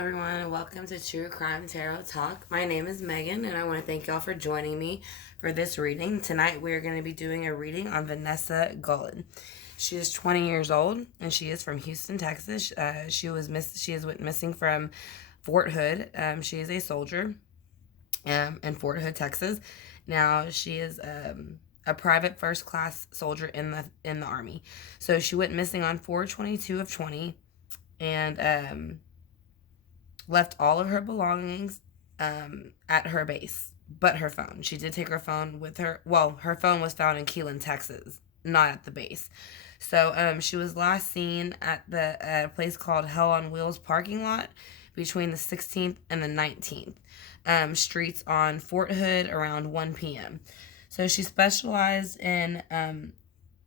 everyone, and welcome to True Crime Tarot Talk. My name is Megan, and I want to thank y'all for joining me for this reading. Tonight, we are going to be doing a reading on Vanessa Guillen. She is 20 years old, and she is from Houston, Texas. She has went missing from Fort Hood. She is a soldier in Fort Hood, Texas. Now, she is a private first-class soldier in the Army. So she went missing on 4/22 of 20, and left all of her belongings at her base, but her phone. She did take her phone with her. Well, her phone was found in Guillen, Texas, not at the base. So she was last seen at a place called Hell on Wheels parking lot between the 16th and the 19th streets on Fort Hood around 1 p.m. So she specialized in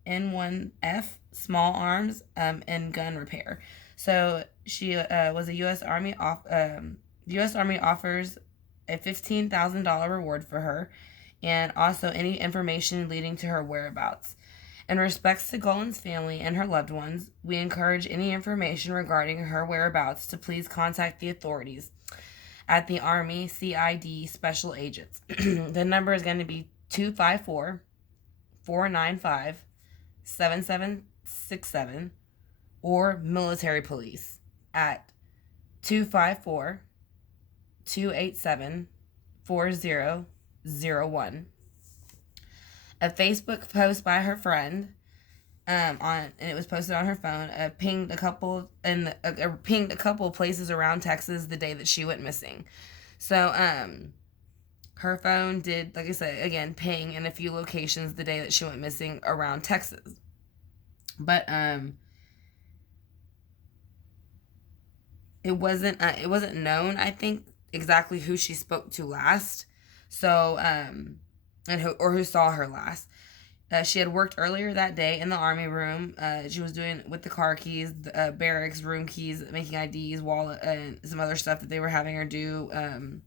N1F, small arms, and gun repair. So she was a U.S. Army. U.S. Army offers a $15,000 reward for her, and also any information leading to her whereabouts. In respects to Guillen's family and her loved ones, we encourage any information regarding her whereabouts to please contact the authorities at the Army CID Special Agents. The number is going to be 254-495-7767, or military police at 254-287-4001. A Facebook post by her friend, and it was posted on her phone, pinged a couple places around Texas the day that she went missing. So her phone did, like I said, again, ping in a few locations the day that she went missing around Texas. But it wasn't known, I think, exactly who she spoke to last. So who saw her last. She had worked earlier that day in the Army room. She was doing with the car keys, barracks, room keys, making IDs, wallet, and some other stuff that they were having her do.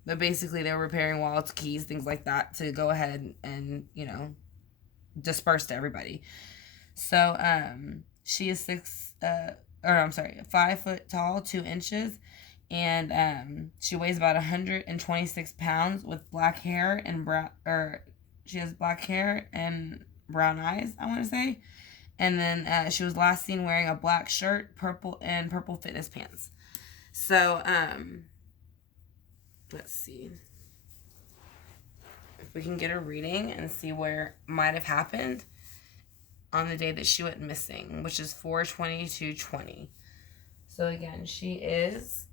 But basically, they were repairing wallets, keys, things like that to go ahead and, disperse to everybody. So she is 5 foot tall, 2 inches, and she weighs about 126 pounds with black hair and brown, she has black hair and brown eyes, I want to say. And then she was last seen wearing a black shirt, purple fitness pants. So let's see if we can get a reading and see where it might have happened on the day that she went missing, which is 4/22/20. So again, she is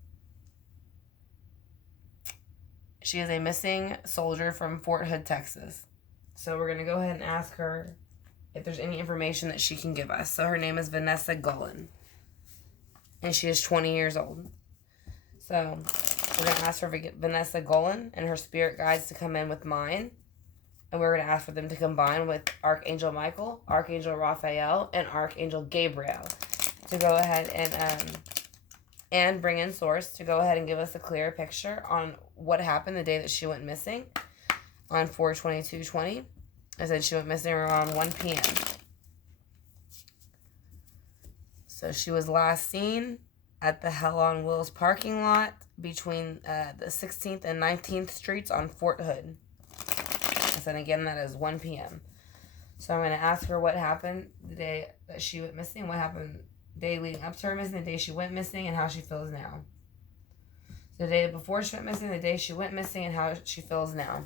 a missing soldier from Fort Hood, Texas. So we're going to go ahead and ask her if there's any information that she can give us. So her name is Vanessa Guillen, and she is 20 years old. So we're going to ask for Vanessa Guillen and her spirit guides to come in with mine. And we're going to ask for them to combine with Archangel Michael, Archangel Raphael, and Archangel Gabriel to go ahead and bring in Source to go ahead and give us a clearer picture on what happened the day that she went missing on 4/22/20. I said she went missing around 1 p.m. So she was last seen at the Hell on Wheels parking lot between the 16th and 19th streets on Fort Hood. And again, that is 1 p.m. So I'm going to ask her what happened the day that she went missing, what happened the day leading up to her missing, the day she went missing, and how she feels now. So the day before she went missing, the day she went missing, and how she feels now.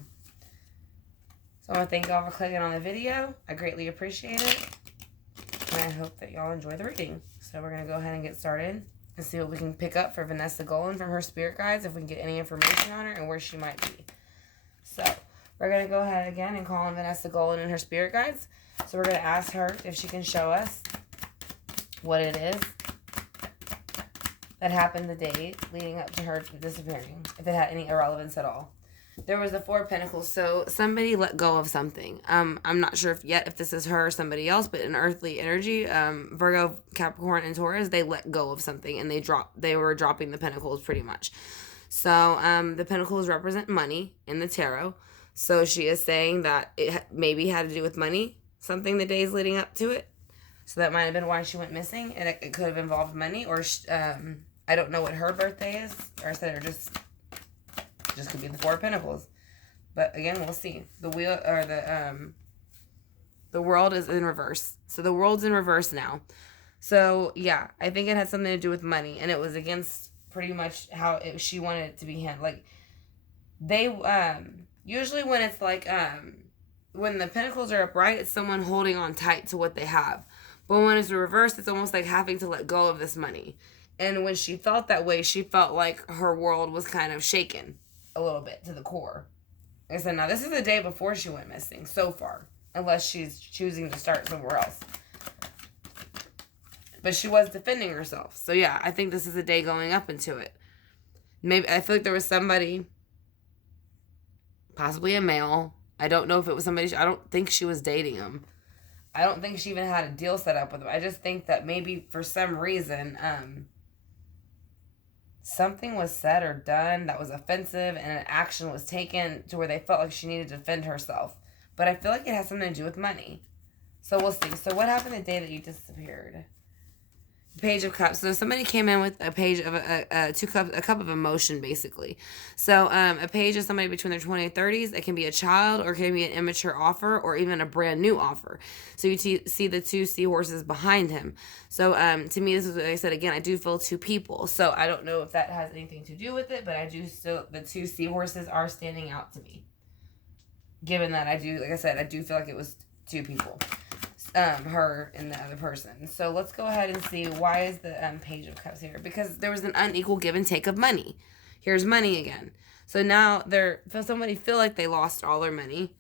So I want to thank y'all for clicking on the video. I greatly appreciate it. And I hope that y'all enjoy the reading. So we're going to go ahead and get started and see what we can pick up for Vanessa Guillen from her spirit guides, if we can get any information on her and where she might be. So we're going to go ahead again and call on Vanessa Guillen and her spirit guides. So we're going to ask her if she can show us what it is that happened the day leading up to her disappearing, if it had any irrelevance at all. There was the Four of Pentacles, so somebody let go of something. I'm not sure if this is her or somebody else, but in earthly energy, Virgo, Capricorn, and Taurus, they let go of something, and they were dropping the Pentacles pretty much. So the Pentacles represent money in the tarot. So she is saying that it maybe had to do with money, something the days leading up to it. So that might have been why she went missing, and it could have involved money, or I don't know what her birthday is, or I said, or just could be the Four of Pentacles. But again, we'll see. The wheel, or the world is in reverse. So the world's in reverse now. So yeah, I think it had something to do with money, and it was against pretty much how she wanted it to be handled. Like, they, usually when it's like, when the pentacles are upright, it's someone holding on tight to what they have. But when it's reversed, it's almost like having to let go of this money. And when she felt that way, she felt like her world was kind of shaken a little bit to the core. Like I said, now this is the day before she went missing so far, unless she's choosing to start somewhere else. But she was defending herself. So yeah, I think this is a day going up into it. Maybe, I feel like there was somebody, possibly a male. I don't know if it was somebody, I don't think she was dating him. I don't think she even had a deal set up with him. I just think that maybe for some reason, something was said or done that was offensive, and an action was taken to where they felt like she needed to defend herself. But I feel like it has something to do with money. So we'll see. So what happened the day that you disappeared? Page of Cups. So somebody came in with a page of a cup of emotion, basically. So a page is somebody between their 20s and 30s. It can be a child, or it can be an immature offer, or even a brand new offer. So you see the two seahorses behind him. So to me, this is what I said again. I do feel two people. So I don't know if that has anything to do with it, but I do still, the two seahorses are standing out to me. Given that I do, like I said, I do feel like it was two people. Her and the other person. So let's go ahead and see, why is the Page of Cups here? Because there was an unequal give and take of money. Here's money again. So now somebody feel like they lost all their money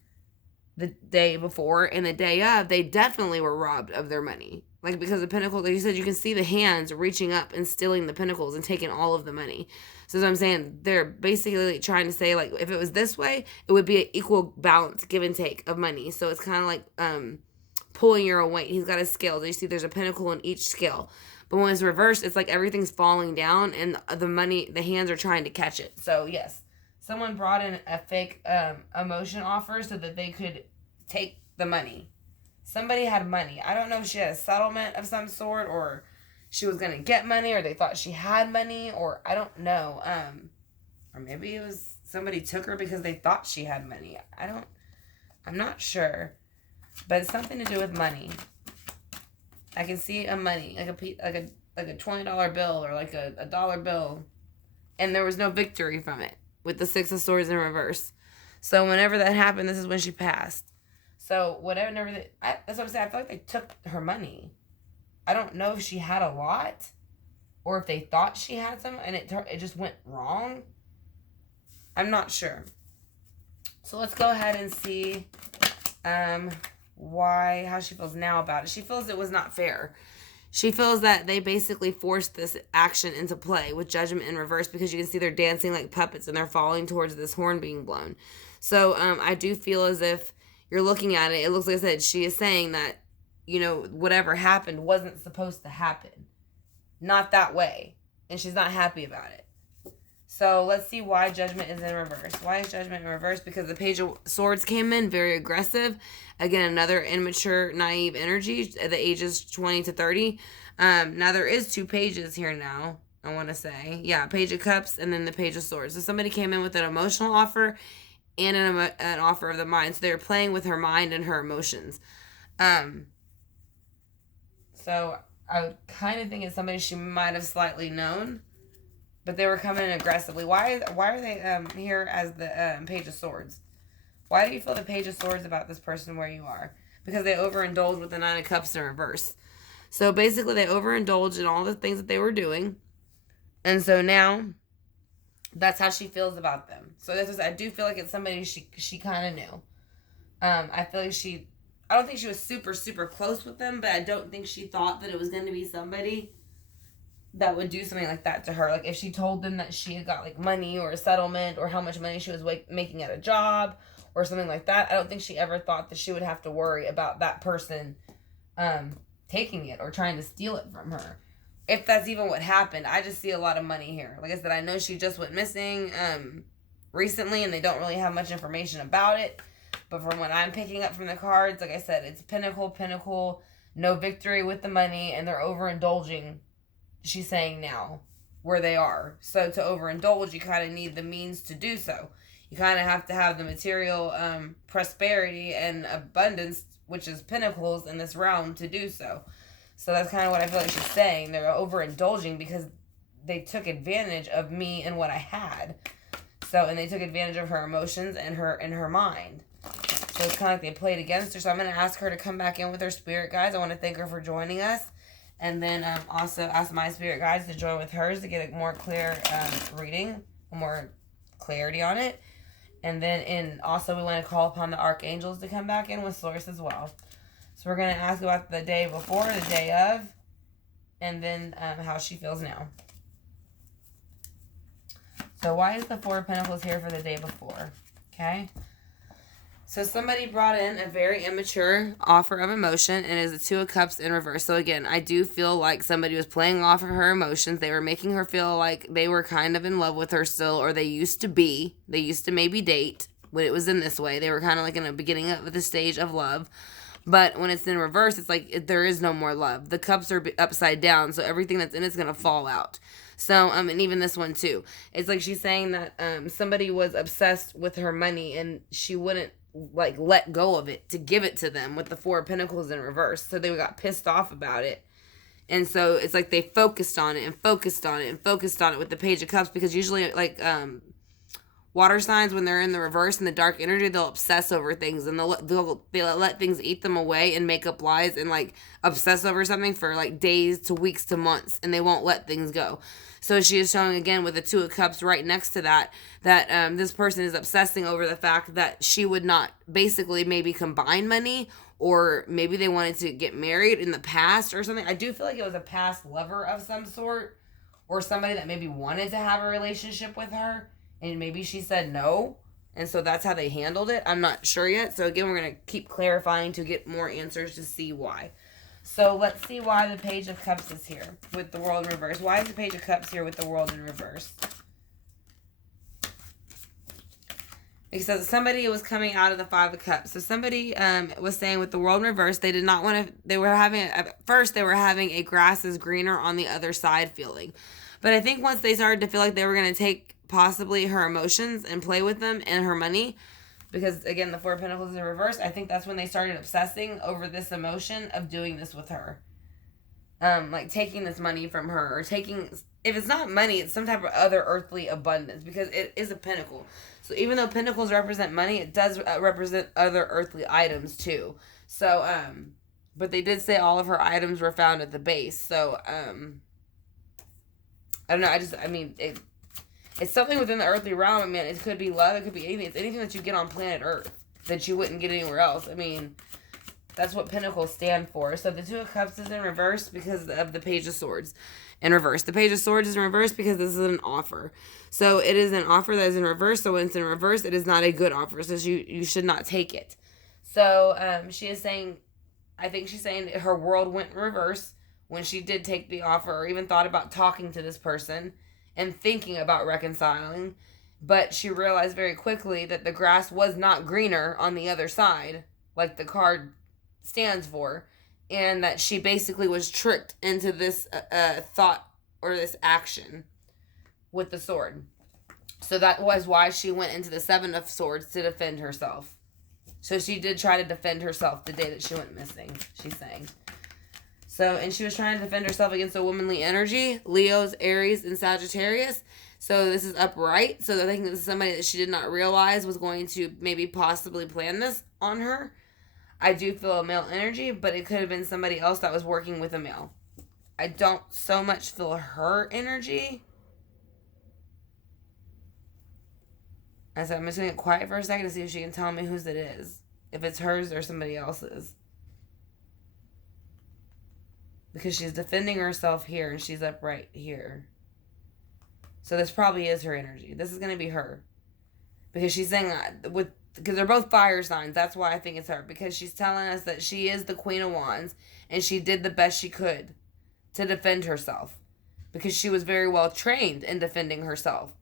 the day before, and the day of, they definitely were robbed of their money. Like, because the Pentacles, like you said, you can see the hands reaching up and stealing the Pentacles and taking all of the money. So that's what I'm saying. They're basically trying to say, like, if it was this way, it would be an equal balance, give and take of money. So it's kind of like, pulling your own weight. He's got a scale. You see there's a pentacle in each scale. But when it's reversed, it's like everything's falling down, and the hands are trying to catch it. So yes, someone brought in a fake emotion offer so that they could take the money. Somebody had money. I don't know if she had a settlement of some sort, or she was going to get money, or they thought she had money, or I don't know. Or maybe it was somebody took her because they thought she had money. I'm not sure. But it's something to do with money. I can see a money, like a $20 bill, or like a dollar bill, and there was no victory from it with the Six of Swords in reverse. So whenever that happened, this is when she passed. So that's what I'm saying. I feel like they took her money. I don't know if she had a lot, or if they thought she had some, and it just went wrong. I'm not sure. So let's go ahead and see. How she feels now about it. She feels it was not fair. She feels that they basically forced this action into play with Judgment in reverse, because you can see they're dancing like puppets and they're falling towards this horn being blown. So I do feel as if you're looking at it, it looks like I said, she is saying that, whatever happened wasn't supposed to happen. Not that way. And she's not happy about it. So let's see why Judgment is in reverse. Why is Judgment in reverse? Because the Page of Swords came in very aggressive. Again, another immature, naive energy at the ages 20 to 30. Now there is two pages here now, I want to say. Yeah, Page of Cups and then the Page of Swords. So somebody came in with an emotional offer and an offer of the mind. So they were playing with her mind and her emotions. So I would kind of think it's somebody she might have slightly known. But they were coming in aggressively. Why are they here as the Page of Swords? Why do you feel the Page of Swords about this person where you are? Because they overindulged with the Nine of Cups in reverse. So basically they overindulged in all the things that they were doing. And so now that's how she feels about them. So I do feel like it's somebody she kind of knew. I feel like I don't think she was super, super close with them, but I don't think she thought that it was going to be somebody that would do something like that to her. Like if she told them that she had got like money or a settlement, or how much money she was making at a job or something like that, I don't think she ever thought that she would have to worry about that person taking it or trying to steal it from her. If that's even what happened. I just see a lot of money here. Like I said, I know she just went missing recently, and they don't really have much information about it. But from what I'm picking up from the cards, like I said, it's Pinnacle, no victory with the money, and they're overindulging, she's saying now, where they are. So to overindulge, you kind of need the means to do so. You kind of have to have the material prosperity and abundance, which is pinnacles in this realm, to do so. So that's kind of what I feel like she's saying. They're overindulging because they took advantage of me and what I had. So, and they took advantage of her emotions and her mind. So it's kind of like they played against her. So I'm going to ask her to come back in with her spirit guides. I want to thank her for joining us. And then also ask my spirit guides to join with hers to get a more clear reading, more clarity on it. And then also we want to call upon the archangels to come back in with source as well. So we're going to ask about the day before, the day of, and then how she feels now. So why is the Four of Pentacles here for the day before? Okay. So somebody brought in a very immature offer of emotion, and it is the Two of Cups in reverse. So again, I do feel like somebody was playing off of her emotions. They were making her feel like they were kind of in love with her still, or they used to be. They used to maybe date when it was in this way. They were kind of like in the beginning of the stage of love. But when it's in reverse, it's like there is no more love. The cups are upside down, so everything that's in it's going to fall out. So, and even this one too. It's like she's saying that somebody was obsessed with her money and she wouldn't like let go of it to give it to them with the Four of Pentacles in reverse. So they got pissed off about it. And so it's like they focused on it and focused on it and focused on it with the Page of Cups, because usually like water signs, when they're in the reverse and the dark energy, they'll obsess over things, and they'll let things eat them away and make up lies and like obsess over something for like days to weeks to months, and they won't let things go. So she is showing again with the Two of Cups right next to that this person is obsessing over the fact that she would not basically maybe combine money, or maybe they wanted to get married in the past or something. I do feel like it was a past lover of some sort, or somebody that maybe wanted to have a relationship with her. And maybe she said no, and so that's how they handled it. I'm not sure yet. So again, we're going to keep clarifying to get more answers to see why. So let's see why the Page of Cups is here with the World in reverse. Why is the Page of Cups here with the World in reverse? Because somebody was coming out of the Five of Cups. So somebody was saying with the World in reverse, they did not want to, at first they were having a grass is greener on the other side feeling. But I think once they started to feel like they were going to take possibly her emotions and play with them and her money, because again the Four of Pentacles in reverse, I think that's when they started obsessing over this emotion of doing this with her, like taking this money from her, or taking, if it's not money, it's some type of other earthly abundance, because it is a pentacle. So even though pentacles represent money, it does represent other earthly items too. So but they did say all of her items were found at the base. So I don't know, it's something within the earthly realm. I mean, it could be love. It could be anything. It's anything that you get on planet Earth that you wouldn't get anywhere else. I mean, that's what Pentacles stand for. So the Two of Cups is in reverse because of the Page of Swords in reverse. The Page of Swords is in reverse because this is an offer. So it is an offer that is in reverse. So when it's in reverse, it is not a good offer. So you should not take it. So she is saying, I think she's saying that her world went in reverse when she did take the offer, or even thought about talking to this person and thinking about reconciling, but she realized very quickly that the grass was not greener on the other side, like the card stands for, and that she basically was tricked into this thought or this action with the sword. So that was why she went into the Seven of Swords to defend herself. So she did try to defend herself the day that she went missing, she's saying. So, and she was trying to defend herself against a womanly energy, Leos, Aries, and Sagittarius. So this is upright. So I think this is somebody that she did not realize was going to maybe possibly plan this on her. I do feel a male energy, but it could have been somebody else that was working with a male. I don't so much feel her energy. I said, I'm just going to get quiet for a second to see if she can tell me whose it is. If it's hers or somebody else's. Because she's defending herself here and she's upright here. So this probably is her energy. This is going to be her. Because she's saying, because they're both fire signs. That's why I think it's her. Because she's telling us that she is the Queen of Wands. And she did the best she could to defend herself. Because she was very well trained in defending herself.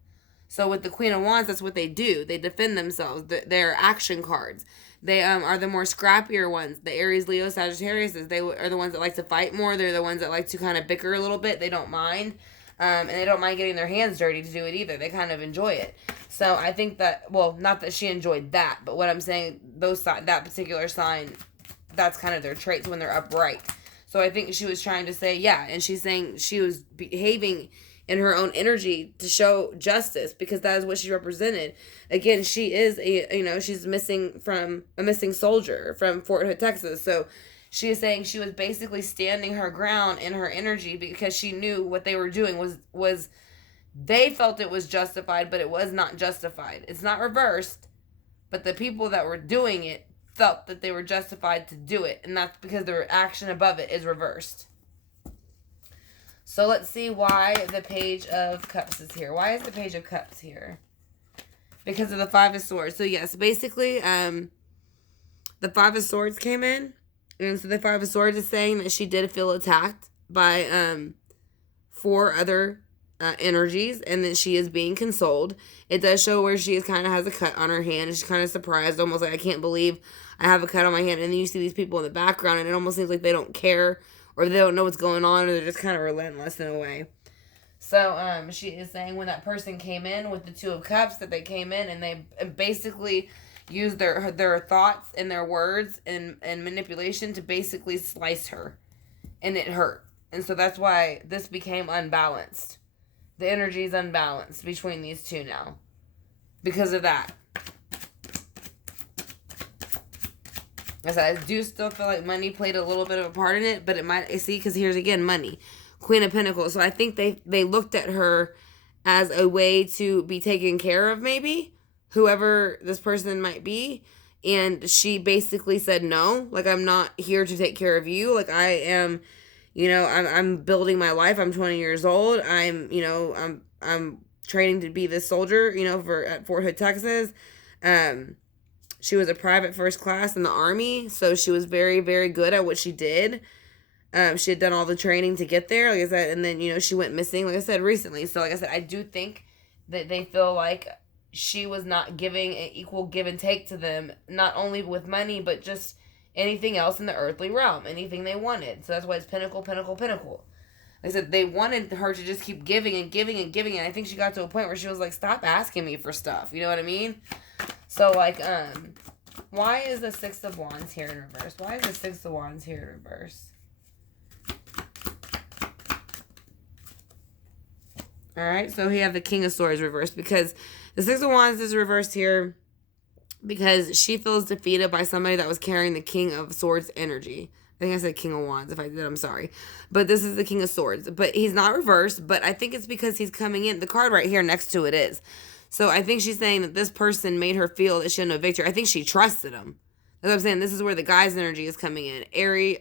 So with the Queen of Wands, that's what they do. They defend themselves. They're action cards. They are the more scrappier ones. The Aries, Leo, Sagittarius, they are the ones that like to fight more. They're the ones that like to kind of bicker a little bit. They don't mind. And they don't mind getting their hands dirty to do it either. They kind of enjoy it. So I think that, well, not that she enjoyed that, but what I'm saying, that particular sign, that's kind of their traits when they're upright. So I think she was trying to say, yeah, and she's saying she was behaving in her own energy to show justice, because that is what she represented. Again, she is she's a missing soldier from Fort Hood, Texas. So she is saying she was basically standing her ground in her energy, because she knew what they were doing was they felt it was justified, but it was not justified. It's not reversed, but the people that were doing it felt that they were justified to do it, and that's because their action above it is reversed. So let's see why the Page of Cups is here. Why is the Page of Cups here? Because of the Five of Swords. So yes, basically, the Five of Swords came in, and so the Five of Swords is saying that she did feel attacked by 4 other energies, and that she is being consoled. It does show where she kind of has a cut on her hand, and she's kind of surprised, almost like, I can't believe I have a cut on my hand. And then you see these people in the background, and it almost seems like they don't care, or they don't know what's going on, or they're just kind of relentless in a way. So she is saying when that person came in with the Two of Cups, that they came in and they basically used their thoughts and their words and manipulation to basically slice her, and it hurt. And so that's why this became unbalanced. The energy is unbalanced between these two now because of that. As I do still feel like money played a little bit of a part in it, but it might, see, because here's again money, Queen of Pentacles. So I think they looked at her as a way to be taken care of, maybe, whoever this person might be. And she basically said, no, like, I'm not here to take care of you. Like, I am, I'm building my life. I'm 20 years old. I'm training to be this soldier, at Fort Hood, Texas. She was a private first class in the Army, so she was very, very good at what she did. She had done all the training to get there, like I said, and then, she went missing, like I said, recently. So, like I said, I do think that they feel like she was not giving an equal give and take to them, not only with money, but just anything else in the earthly realm, anything they wanted. So that's why it's Pinnacle, Pinnacle, Pinnacle. Like I said, they wanted her to just keep giving and giving and giving, and I think she got to a point where she was like, stop asking me for stuff, you know what I mean? So, like, why is the Six of Wands here in reverse? Why is the Six of Wands here in reverse? Alright, so we have the King of Swords reversed, because the Six of Wands is reversed here because she feels defeated by somebody that was carrying the King of Swords energy. I think I said King of Wands. If I did, I'm sorry. But this is the King of Swords. But he's not reversed, but I think it's because he's coming in. The card right here next to it is. So I think she's saying that this person made her feel that she had no victory. I think she trusted him. That's what I'm saying. This is where the guy's energy is coming in.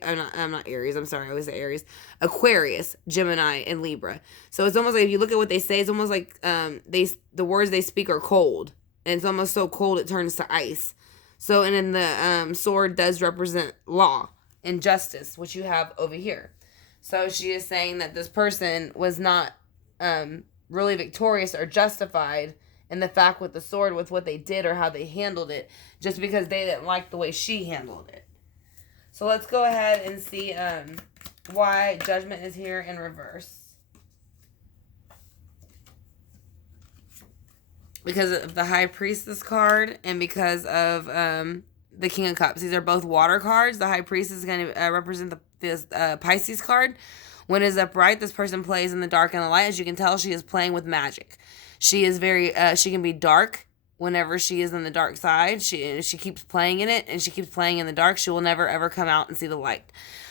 I'm not Aries. I'm sorry. I always say Aries. Aquarius, Gemini, and Libra. So it's almost like, if you look at what they say, it's almost like the words they speak are cold. And it's almost so cold it turns to ice. So, and then the sword does represent law and justice, which you have over here. So she is saying that this person was not really victorious or justified in the fact with the sword, with what they did or how they handled it, just because they didn't like the way she handled it. So let's go ahead and see why Judgment is here in reverse. Because of the High Priestess card and because of the King of Cups. These are both water cards. The High Priestess is going to represent the Pisces card. When it is upright, this person plays in the dark and the light. As you can tell, she is playing with magic. She is very, she can be dark whenever she is on the dark side. She keeps playing in it, and she keeps playing in the dark. She will never, ever come out and see the light.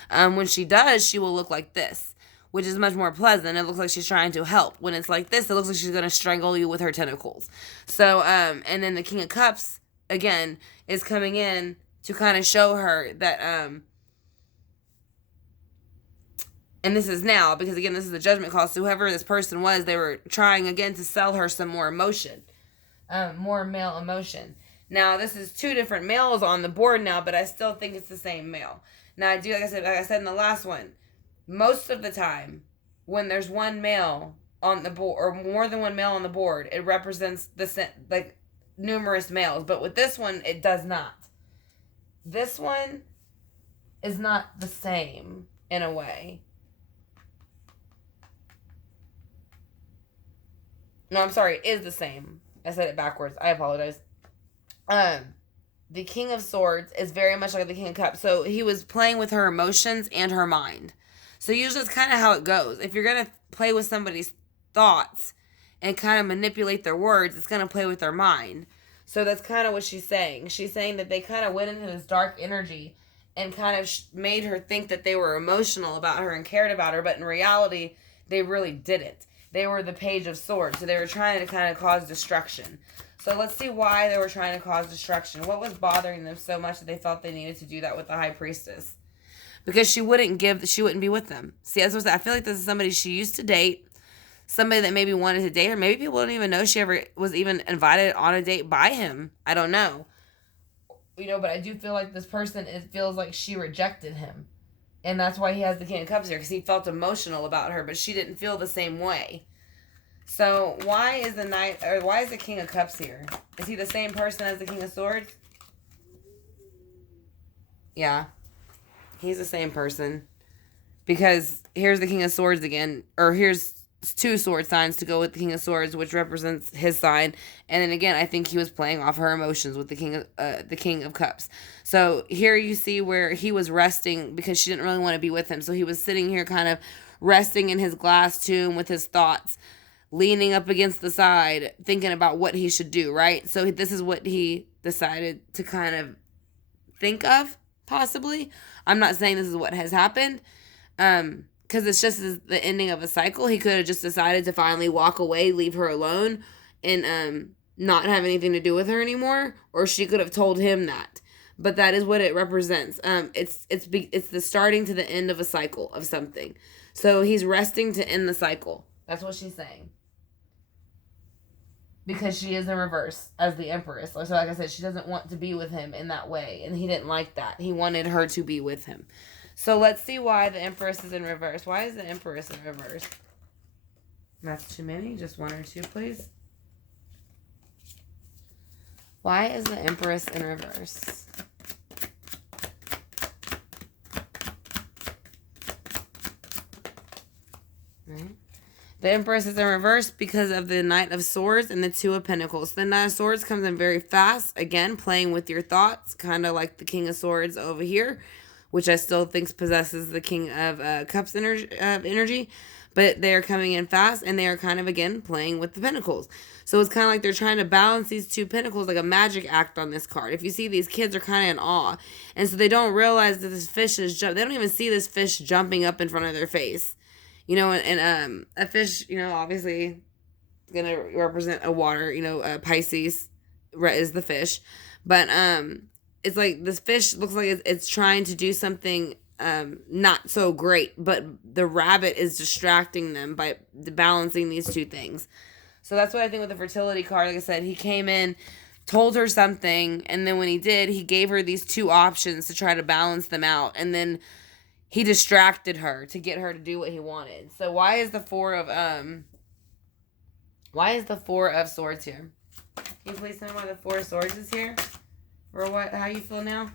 When she does, she will look like this, which is much more pleasant. It looks like she's trying to help. When it's like this, it looks like she's going to strangle you with her tentacles. So, and then the King of Cups, again, is coming in to kind of show her that, and this is now, because again, this is the judgment call. So whoever this person was, they were trying again to sell her some more emotion. More male emotion. Now, this is 2 different males on the board now, but I still think it's the same male. Now, like I said in the last one, most of the time, when there's one male on the board, or more than one male on the board, it represents like numerous males. But with this one, it does not. This one is not the same in a way. No, I'm sorry, it is the same. I said it backwards. I apologize. The King of Swords is very much like the King of Cups. So he was playing with her emotions and her mind. So usually it's kind of how it goes. If you're going to play with somebody's thoughts and kind of manipulate their words, it's going to play with their mind. So that's kind of what she's saying. She's saying that they kind of went into this dark energy and kind of made her think that they were emotional about her and cared about her. But in reality, they really didn't. They were the Page of Swords. So they were trying to kind of cause destruction. So let's see why they were trying to cause destruction. What was bothering them so much that they felt they needed to do that with the High Priestess? Because she wouldn't be with them. See, that's what I feel like this is somebody she used to date. Somebody that maybe wanted to date her. Maybe people don't even know she ever was even invited on a date by him. I don't know. But I do feel like this person, it feels like she rejected him. And that's why he has the King of Cups here. Because he felt emotional about her. But she didn't feel the same way. So, why is the King of Cups here? Is he the same person as the King of Swords? Yeah. He's the same person. Because here's the King of Swords again. Or here's 2 sword signs to go with the King of Swords, which represents his sign. And then again, I think he was playing off her emotions with the King of Cups. So, here you see where he was resting because she didn't really want to be with him. So, he was sitting here kind of resting in his glass tomb with his thoughts, leaning up against the side, thinking about what he should do, right? So this is what he decided to kind of think of, possibly. I'm not saying this is what has happened, because it's just the ending of a cycle. He could have just decided to finally walk away, leave her alone, and not have anything to do with her anymore, or she could have told him that. But that is what it represents. It's the starting to the end of a cycle of something. So he's resting to end the cycle. That's what she's saying. Because she is in reverse as the Empress. So like I said, she doesn't want to be with him in that way. And he didn't like that. He wanted her to be with him. So let's see why the Empress is in reverse. Why is the Empress in reverse? That's too many. Just 1 or 2, please. Why is the Empress in reverse? Right. The Empress is in reverse because of the Knight of Swords and the 2 of Pentacles. The Knight of Swords comes in very fast. Again, playing with your thoughts. Kind of like the King of Swords over here. Which I still think possesses the King of Cups energy. But they are coming in fast. And they are kind of, again, playing with the Pentacles. So it's kind of like they're trying to balance these 2 Pentacles like a magic act on this card. If you see, these kids are kind of in awe. And so they don't realize that this fish is... They don't even see this fish jumping up in front of their face. And a fish, obviously is going to represent a water, Pisces is the fish. But it's like this fish looks like it's trying to do something not so great. But the rabbit is distracting them by balancing these 2 things. So that's what I think with the fertility card. Like I said, he came in, told her something. And then when he did, he gave her these 2 options to try to balance them out. And then... he distracted her to get her to do what he wanted. So why is the 4 of Swords here? Can you please tell me why the 4 of Swords is here? Or what? How you feel now?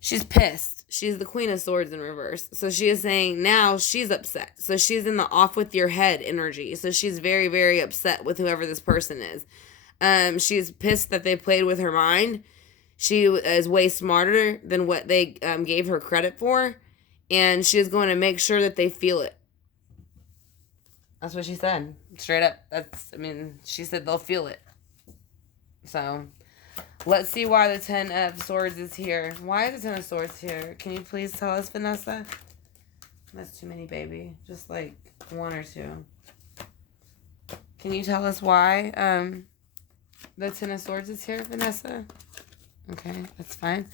She's pissed. She's the Queen of Swords in reverse. So she is saying now she's upset. So she's in the off with your head energy. So she's very, very upset with whoever this person is. She's pissed that they played with her mind. She is way smarter than what they gave her credit for. And she is going to make sure that they feel it. That's what she said. Straight up. She said they'll feel it. So, let's see why the 10 of Swords is here. Why is the 10 of Swords here? Can you please tell us, Vanessa? That's too many, baby. Just like 1 or 2. Can you tell us why the 10 of Swords is here, Vanessa? Okay, that's fine.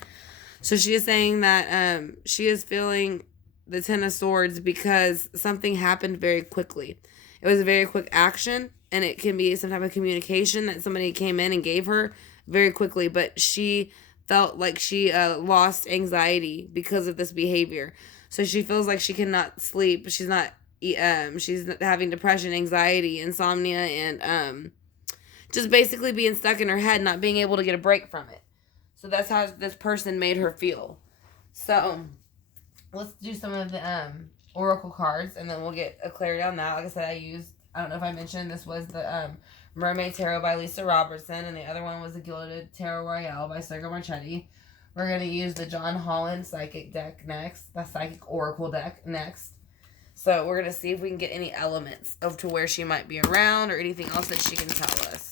So she is saying that she is feeling the 10 of Swords because something happened very quickly. It was a very quick action, and it can be some type of communication that somebody came in and gave her very quickly, but she felt like she lost anxiety because of this behavior. So she feels like she cannot sleep. She's having depression, anxiety, insomnia, and just basically being stuck in her head, not being able to get a break from it. So that's how this person made her feel. So let's do some of the oracle cards, and then we'll get a clarity on that. Like I said, I used I don't know if I mentioned this was the Mermaid Tarot by Lisa Robertson, and the other one was the Gilded Tarot Royale by Sergio Marchetti. We're going to use the John Holland Psychic deck next, the Psychic Oracle deck next. So we're going to see if we can get any elements of to where she might be around or anything else that she can tell us.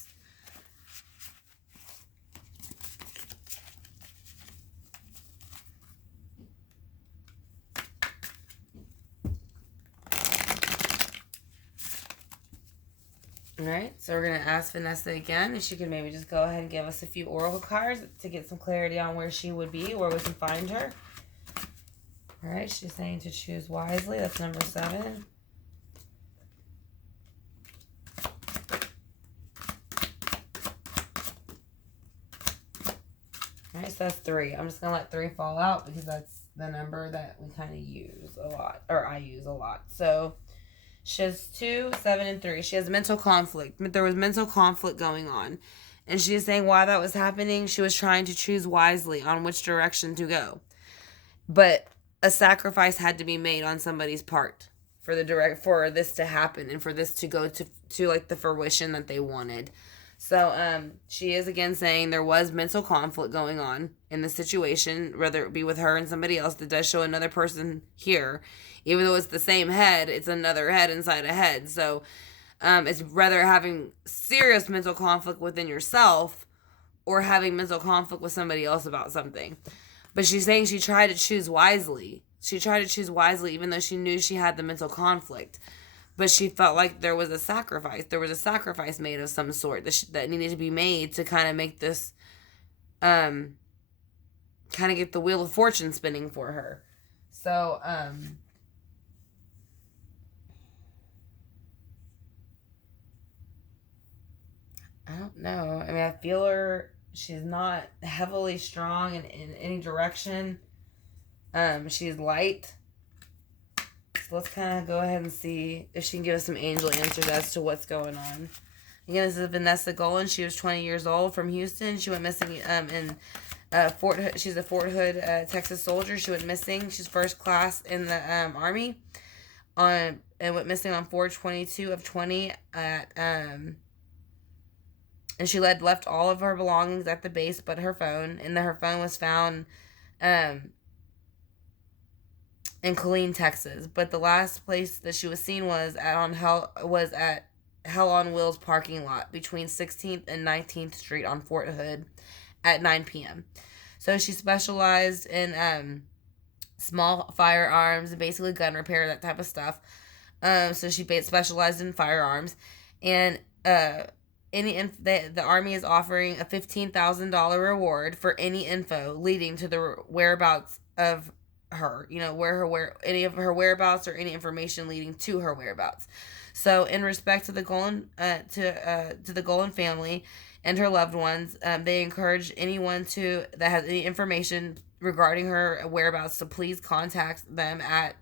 Alright, so we're going to ask Vanessa again if she could maybe just go ahead and give us a few oracle cards to get some clarity on where she would be, where we can find her. Alright, she's saying to choose wisely. That's number 7. Alright, so that's 3. I'm just going to let 3 fall out because that's the number that we kind of use a lot, or I use a lot. So she has 2, 7, and 3. She has mental conflict. There was mental conflict going on. And she is saying why that was happening. She was trying to choose wisely on which direction to go. But a sacrifice had to be made on somebody's part for this to happen and for this to go to like the fruition that they wanted. So she is again saying there was mental conflict going on in the situation, whether it be with her and somebody else. That does show another person here. Even though it's the same head, it's another head inside a head. So it's rather having serious mental conflict within yourself or having mental conflict with somebody else about something. But she's saying she tried to choose wisely. She tried to choose wisely even though she knew she had the mental conflict. But she felt like there was a sacrifice. There was a sacrifice made of some sort that needed to be made to kind of make this, kind of get the wheel of fortune spinning for her. So, I don't know. I mean, I feel her. She's not heavily strong in any direction. She's light. So let's kind of go ahead and see if she can give us some angel answers as to what's going on. Again, this is Vanessa Guillen. She was 20 years old from Houston. She went missing in Fort Hood. She's a Fort Hood, Texas soldier. She went missing. She's first class in the Army. And went missing on 4/22 of 20 at and she left all of her belongings at the base but her phone. And her phone was found in Guillen, Texas. But the last place that she was seen was at Hell on Wheels parking lot between 16th and 19th Street on Fort Hood at 9 p.m. So she specialized in small firearms and basically gun repair, that type of stuff. So she specialized in firearms. And the Army is offering a $15,000 reward for any info leading to the whereabouts of her, any of her whereabouts or any information leading to her whereabouts. So in respect to the Guillen to the Guillen family and her loved ones, they encourage anyone that has any information regarding her whereabouts to please contact them at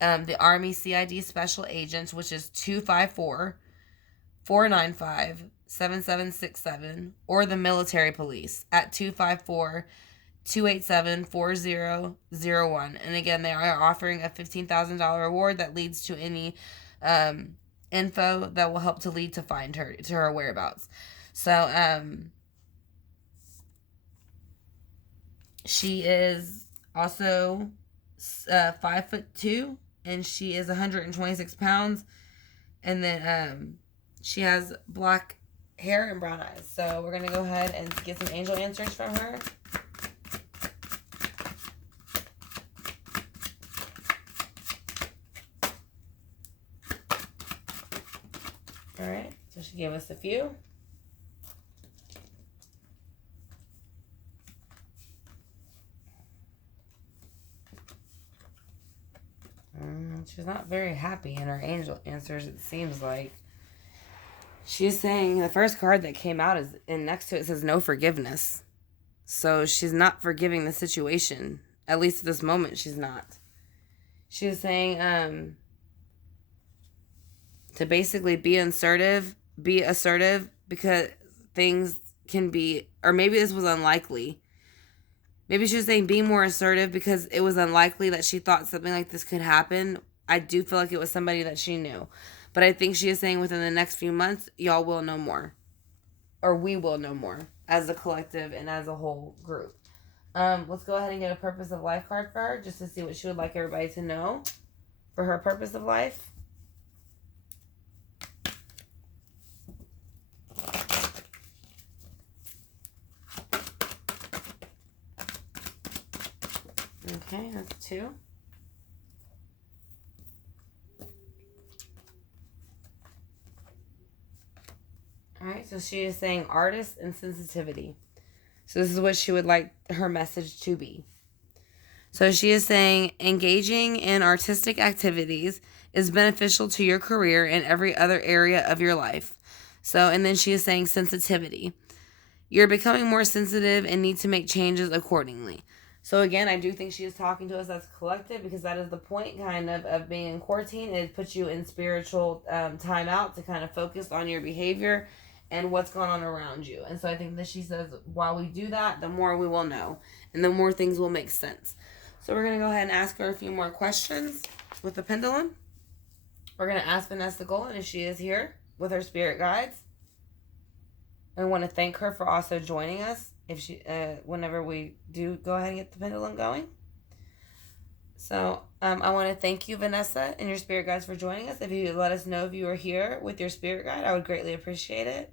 the Army CID Special Agents, which is 254-495-7767, or the Military Police at 254-287-4001. And again, they are offering a $15,000 reward that leads to any info that will help to lead to find her, to her whereabouts. So she is also 5'2", and she is 126 pounds. And then she has black hair and brown eyes. So we're going to go ahead and get some angel answers from her. Alright, so she gave us a few. She's not very happy in her angel answers, it seems like. She's saying the first card that came out is, and next to it says no forgiveness. So she's not forgiving the situation. At least at this moment, she's not. She's saying to basically be assertive because things can be, or maybe this was unlikely. Maybe she was saying be more assertive because it was unlikely that she thought something like this could happen. I do feel like it was somebody that she knew. But I think she is saying within the next few months, y'all will know more. Or we will know more as a collective and as a whole group. Let's go ahead and get a purpose of life card for her just to see what she would like everybody to know for her purpose of life. Okay, that's 2. Alright, so she is saying artist and sensitivity. So this is what she would like her message to be. So she is saying engaging in artistic activities is beneficial to your career and every other area of your life. So, and then she is saying sensitivity. You're becoming more sensitive and need to make changes accordingly. So again, I do think she is talking to us as a collective because that is the point kind of being in quarantine. It puts you in spiritual time out to kind of focus on your behavior and what's going on around you. And so I think that she says while we do that, the more we will know and the more things will make sense. So we're going to go ahead and ask her a few more questions with the pendulum. We're going to ask Vanessa Guillen if she is here with her spirit guides. I want to thank her for also joining us if she, whenever we do go ahead and get the pendulum going. So I want to thank you, Vanessa, and your spirit guides for joining us. If you let us know if you are here with your spirit guide, I would greatly appreciate it.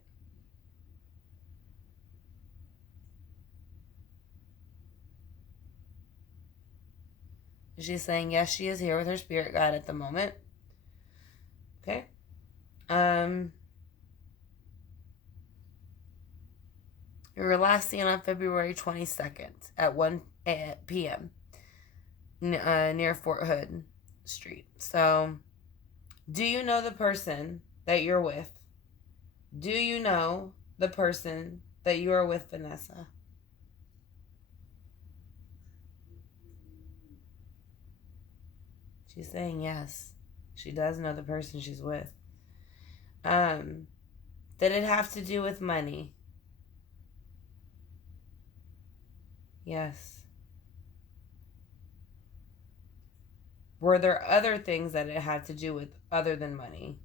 She's saying yes, she is here with her spirit guide at the moment. Okay. You were last seen on February 22nd at 1 p.m. Near Fort Hood Street. So, do you know the person that you're with? Do you know the person that you are with, Vanessa? She's saying yes. She does know the person she's with. Did it have to do with money? Yes. Were there other things that it had to do with other than money?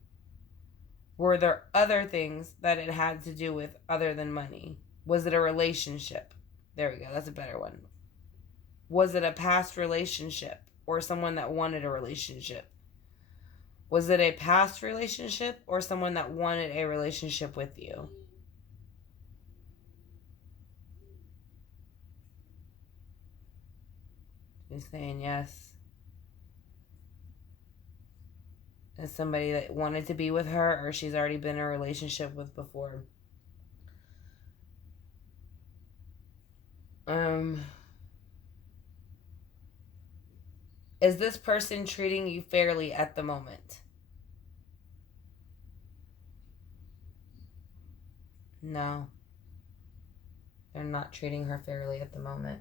Were there other things that it had to do with other than money? Was it a relationship? There we go. That's a better one. Was it a past relationship or someone that wanted a relationship? Was it a past relationship or someone that wanted a relationship with you? She's saying yes. As somebody that wanted to be with her or she's already been in a relationship with before. Is this person treating you fairly at the moment? No. They're not treating her fairly at the moment.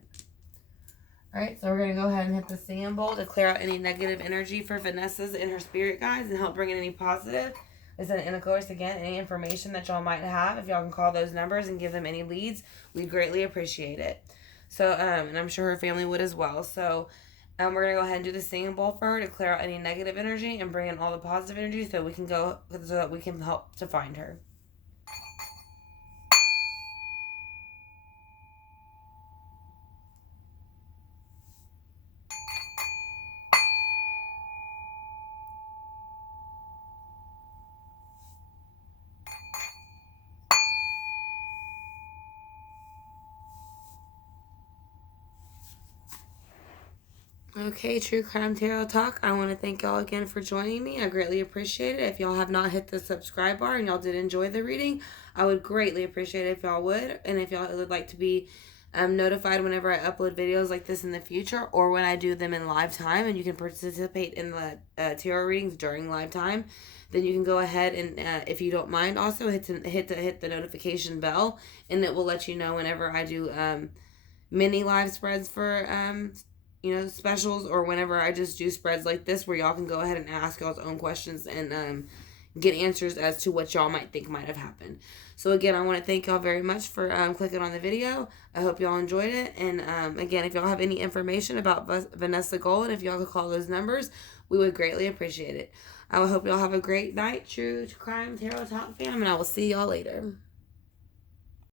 Alright, so we're going to go ahead and hit the singing bowl to clear out any negative energy for Vanessa's and her spirit guides and help bring in any positive. And of course, again, any information that y'all might have, if y'all can call those numbers and give them any leads, we'd greatly appreciate it. So, and I'm sure her family would as well. So, we're going to go ahead and do the singing bowl for her to clear out any negative energy and bring in all the positive energy so that we can help to find her. Okay, True Crime Tarot Talk. I want to thank y'all again for joining me. I greatly appreciate it. If y'all have not hit the subscribe bar and y'all did enjoy the reading, I would greatly appreciate it if y'all would. And if y'all would like to be notified whenever I upload videos like this in the future or when I do them in live time, and you can participate in the tarot readings during live time, then you can go ahead and, if you don't mind, also hit the notification bell, and it will let you know whenever I do mini live spreads for specials, or whenever I just do spreads like this where y'all can go ahead and ask y'all's own questions and get answers as to what y'all might think might have happened. So again, I want to thank y'all very much for clicking on the video. I hope y'all enjoyed it. And again, if y'all have any information about Vanessa Guillen, if y'all could call those numbers, we would greatly appreciate it. I hope y'all have a great night, true crime tarot talk fam, and I will see y'all later.